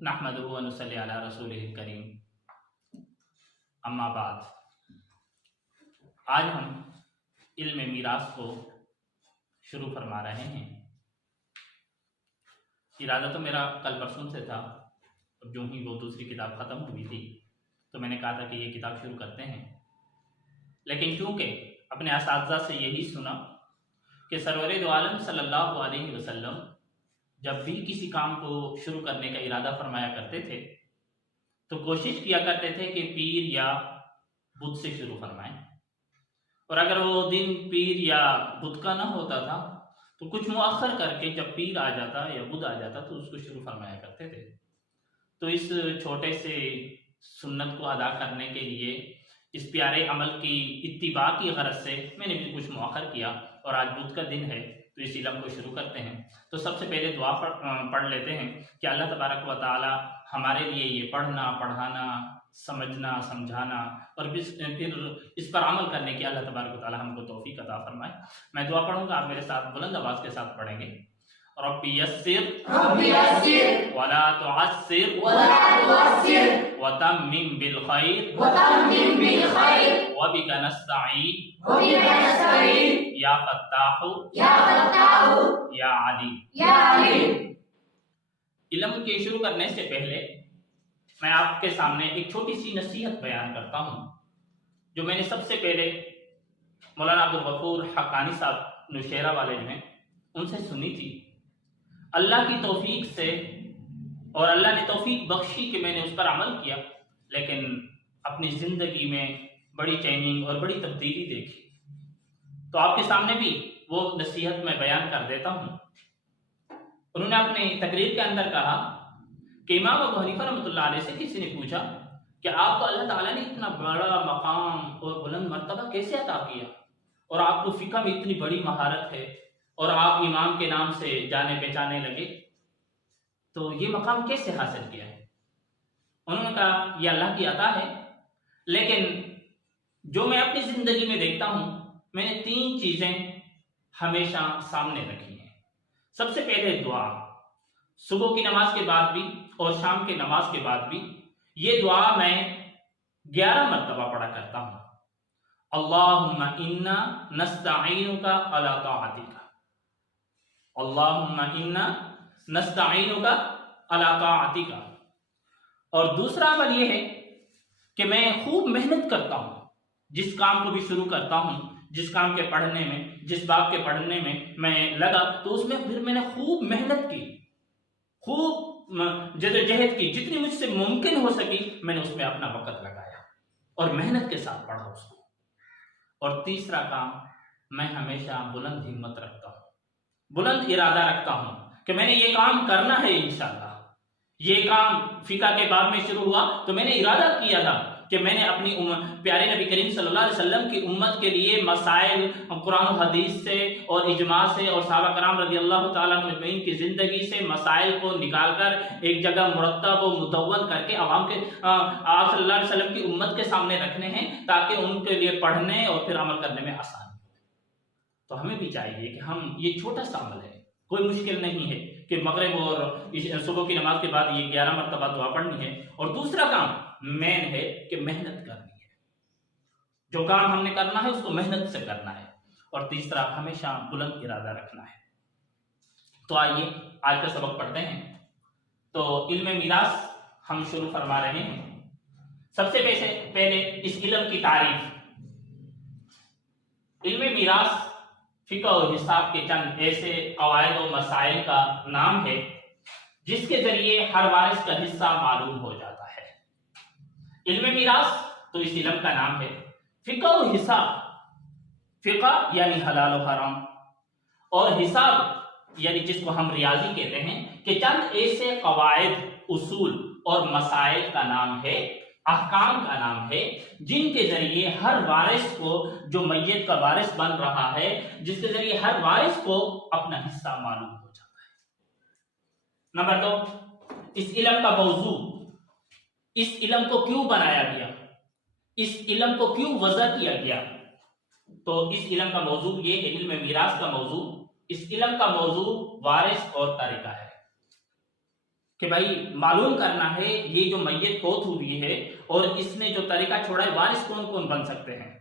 نحمدہ و نصلی علی رسولہ الکریم، اما بعد۔ آج ہم علم میراث کو شروع فرما رہے ہیں۔ ارادہ تو میرا کل پرسوں سے تھا، اور جو ہی وہ دوسری کتاب ختم ہوئی تھی تو میں نے کہا تھا کہ یہ کتاب شروع کرتے ہیں، لیکن چونکہ اپنے اساتذہ سے یہی سنا کہ سرور دو عالم صلی اللہ علیہ وسلم جب بھی کسی کام کو شروع کرنے کا ارادہ فرمایا کرتے تھے تو کوشش کیا کرتے تھے کہ پیر یا بدھ سے شروع فرمائیں، اور اگر وہ دن پیر یا بدھ کا نہ ہوتا تھا تو کچھ مؤخر کر کے جب پیر آ جاتا یا بدھ آ جاتا تو اس کو شروع فرمایا کرتے تھے۔ تو اس چھوٹے سے سنت کو ادا کرنے کے لیے، اس پیارے عمل کی اتباع کی غرض سے میں نے بھی کچھ مؤخر کیا، اور آج بدھ کا دن ہے تو اس علم کو شروع کرتے ہیں۔ تو سب سے پہلے دعا پڑھ لیتے ہیں کہ اللہ تبارک و تعالی ہمارے لیے یہ پڑھنا، پڑھانا، سمجھنا، سمجھانا اور پھر اس پر عمل کرنے کی اللہ تبارک و تعالی ہم کو توفیق عطا فرمائے۔ میں دعا پڑھوں گا، آپ میرے ساتھ بلند آواز کے ساتھ پڑھیں گے۔ رب یسر ولا تعسر وتمم بالخیر وبک نستعین یا فتاح یا علیم۔ علم کے شروع کرنے سے پہلے میں آپ کے سامنے ایک چھوٹی سی نصیحت بیان کرتا ہوں، جو میں نے سب سے پہلے مولانا عبدالغفور حقانی صاحب نوشیرہ والے جو ہیں ان سے سنی تھی۔ اللہ کی توفیق سے، اور اللہ نے توفیق بخشی کہ میں نے اس پر عمل کیا، لیکن اپنی زندگی میں بڑی چینجنگ اور بڑی تبدیلی دیکھی۔ تو آپ کے سامنے بھی وہ نصیحت میں بیان کر دیتا ہوں۔ انہوں نے اپنی تقریر کے اندر کہا کہ امام ابو حنیفہ رحمۃ اللہ علیہ سے کسی نے پوچھا کہ آپ کو اللہ تعالیٰ نے اتنا بڑا مقام اور بلند مرتبہ کیسے عطا کیا، اور آپ کو فقہ میں اتنی بڑی مہارت ہے اور آپ امام کے نام سے جانے پہچانے لگے، تو یہ مقام کیسے حاصل کیا ہے؟ انہوں نے کہا یہ اللہ کی عطا ہے، لیکن جو میں اپنی زندگی میں دیکھتا ہوں، میں نے 3 چیزیں ہمیشہ سامنے رکھی ہیں۔ سب سے پہلے دعا، صبح کی نماز کے بعد بھی اور شام کی نماز کے بعد بھی یہ دعا میں 11 مرتبہ پڑھا کرتا ہوں۔ اللہم انا نستعینک علی طاعتک، اللہم انا نستعینک علی طاعتک۔ اور دوسرا عمل یہ ہے کہ میں خوب محنت کرتا ہوں، جس کام کو بھی شروع کرتا ہوں، جس کام کے پڑھنے میں، جس باب کے پڑھنے میں لگا تو اس میں پھر میں نے خوب محنت کی، خوب جدوجہد کی، جتنی مجھ سے ممکن ہو سکی میں نے اس میں اپنا وقت لگایا اور محنت کے ساتھ پڑھا اس کو۔ اور تیسرا کام، میں ہمیشہ بلند ہمت رکھتا ہوں، بلند ارادہ رکھتا ہوں کہ میں نے یہ کام کرنا ہے انشاءاللہ۔ یہ کام فقہ کے باب میں شروع ہوا تو میں نے ارادہ کیا تھا کہ میں نے اپنی پیارے نبی کریم صلی اللہ علیہ وسلم کی امت کے لیے مسائل قرآن و حدیث سے اور اجماع سے اور صحابہ کرام رضی اللہ تعالیٰ عنہ اجمعین کی زندگی سے مسائل کو نکال کر ایک جگہ مرتب و مدون کر کے عوام کے آپ صلی اللہ علیہ وسلم کی امت کے سامنے رکھنے ہیں، تاکہ ان کے لیے پڑھنے اور پھر عمل کرنے میں آسانی ہو۔ تو ہمیں بھی چاہیے کہ ہم، یہ چھوٹا سا عمل ہے، کوئی مشکل نہیں ہے کہ مغرب اور صبح کی نماز کے بعد یہ 11 مرتبہ دعا پڑھنی ہے۔ اور دوسرا کام مین ہے کہ محنت کرنی ہے، جو کام ہم نے کرنا ہے اس کو محنت سے کرنا ہے۔ اور تیسرا ہمیشہ بلند ارادہ رکھنا ہے۔ تو آئیے آج کا سبق پڑھتے ہیں۔ تو علم میراث ہم شروع فرما رہے ہیں۔ سب سے پہلے اس علم کی تعریف۔ علم میراث فقہ و حساب کے چند ایسے قواعد و مسائل کا نام ہے جس کے ذریعے ہر وارث کا حصہ معلوم ہو جاتا ہے۔ علم میراث تو اس علم کا نام ہے۔ فقہ و حساب، فقہ یعنی حلال و حرام، اور حساب یعنی جس کو ہم ریاضی کہتے ہیں، کہ چند ایسے قواعد، اصول اور مسائل کا نام ہے، احکام کا نام ہے، جن کے ذریعے ہر وارث کو، جو میت کا وارث بن رہا ہے، جس کے ذریعے ہر وارث کو اپنا حصہ معلوم ہو جاتا ہے۔ نمبر 2، اس علم کا موضوع، اس علم کو کیوں بنایا گیا، اس علم کو کیوں وضع کیا گیا۔ تو اس علم کا موضوع یہ ہے، علم میراث کا موضوع، اس علم کا موضوع وارث اور ترکہ ہے۔ کہ بھائی معلوم کرنا ہے یہ جو میت فوت ہوئی ہے اور اس نے جو طریقہ چھوڑا ہے وارث کون کون بن سکتے ہیں،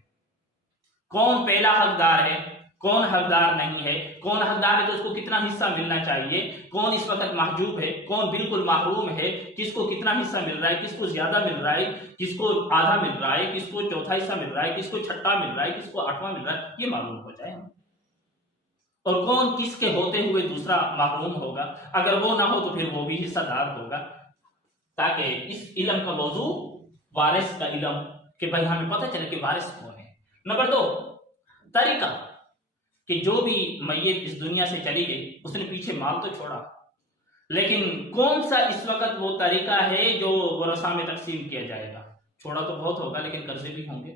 کون پہلا حقدار ہے، کون حقدار نہیں ہے، کون حقدار ہے تو اس کو کتنا حصہ ملنا چاہیے، کون اس وقت محجوب ہے، کون بالکل محروم ہے، کس کو کتنا حصہ مل رہا ہے، کس کو زیادہ مل رہا ہے، کس کو آدھا مل رہا ہے، کس کو چوتھا حصہ مل رہا ہے، کس کو چھٹا مل رہا ہے، کس کو آٹھواں مل رہا ہے، یہ معلوم ہو جائے، اور کون کس کے ہوتے ہوئے دوسرا محروم ہوگا، اگر وہ نہ ہو تو پھر وہ بھی حصہ دار ہوگا، تاکہ اس علم کا موضوع وارث کا علم کہ بھائی ہمیں پتہ چلے کہ وارث کون ہے۔ نمبر 2 طریقہ، کہ جو بھی میت اس دنیا سے چلی گئی اس نے پیچھے مال تو چھوڑا، لیکن کون سا اس وقت وہ طریقہ ہے جو ورثہ میں تقسیم کیا جائے گا؟ چھوڑا تو بہت ہوگا لیکن قرضے بھی ہوں گے،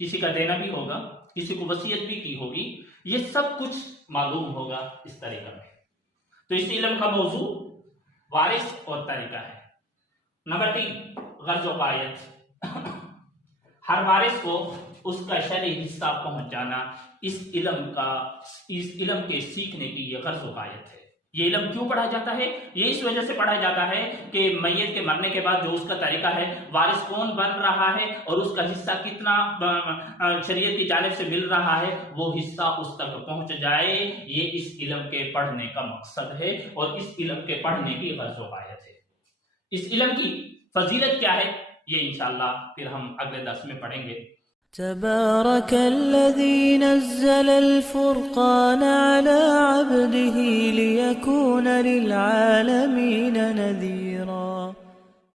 کسی کا دینا بھی ہوگا، کسی کو وصیت بھی کی ہوگی، یہ سب کچھ معلوم ہوگا اس طریقہ میں۔ تو اس علم کا موضوع وارث اور طریقہ ہے۔ نمبر 3 غرض و غایت، ہر وارث کو اس کا شرعی حصہ پہنچ جانا، اس علم کے سیکھنے کی یہ غرض و غایت ہے۔ یہ علم کیوں پڑھا جاتا ہے؟ یہ اس وجہ سے پڑھا جاتا ہے کہ میت کے مرنے کے بعد جو اس کا طریقہ ہے، وارث کون بن رہا ہے اور اس کا حصہ کتنا شریعت کی جانب سے مل رہا ہے، وہ حصہ اس تک پہنچ جائے، یہ اس علم کے پڑھنے کا مقصد ہے اور اس علم کے پڑھنے کی غرض و غایت ہے۔ اس علم کی فضیلت کیا ہے یہ انشاءاللہ پھر ہم اگلے درس میں پڑھیں گے۔ تبارك الذي نزل الفرقان على عبده ليكون للعالمين نذيرا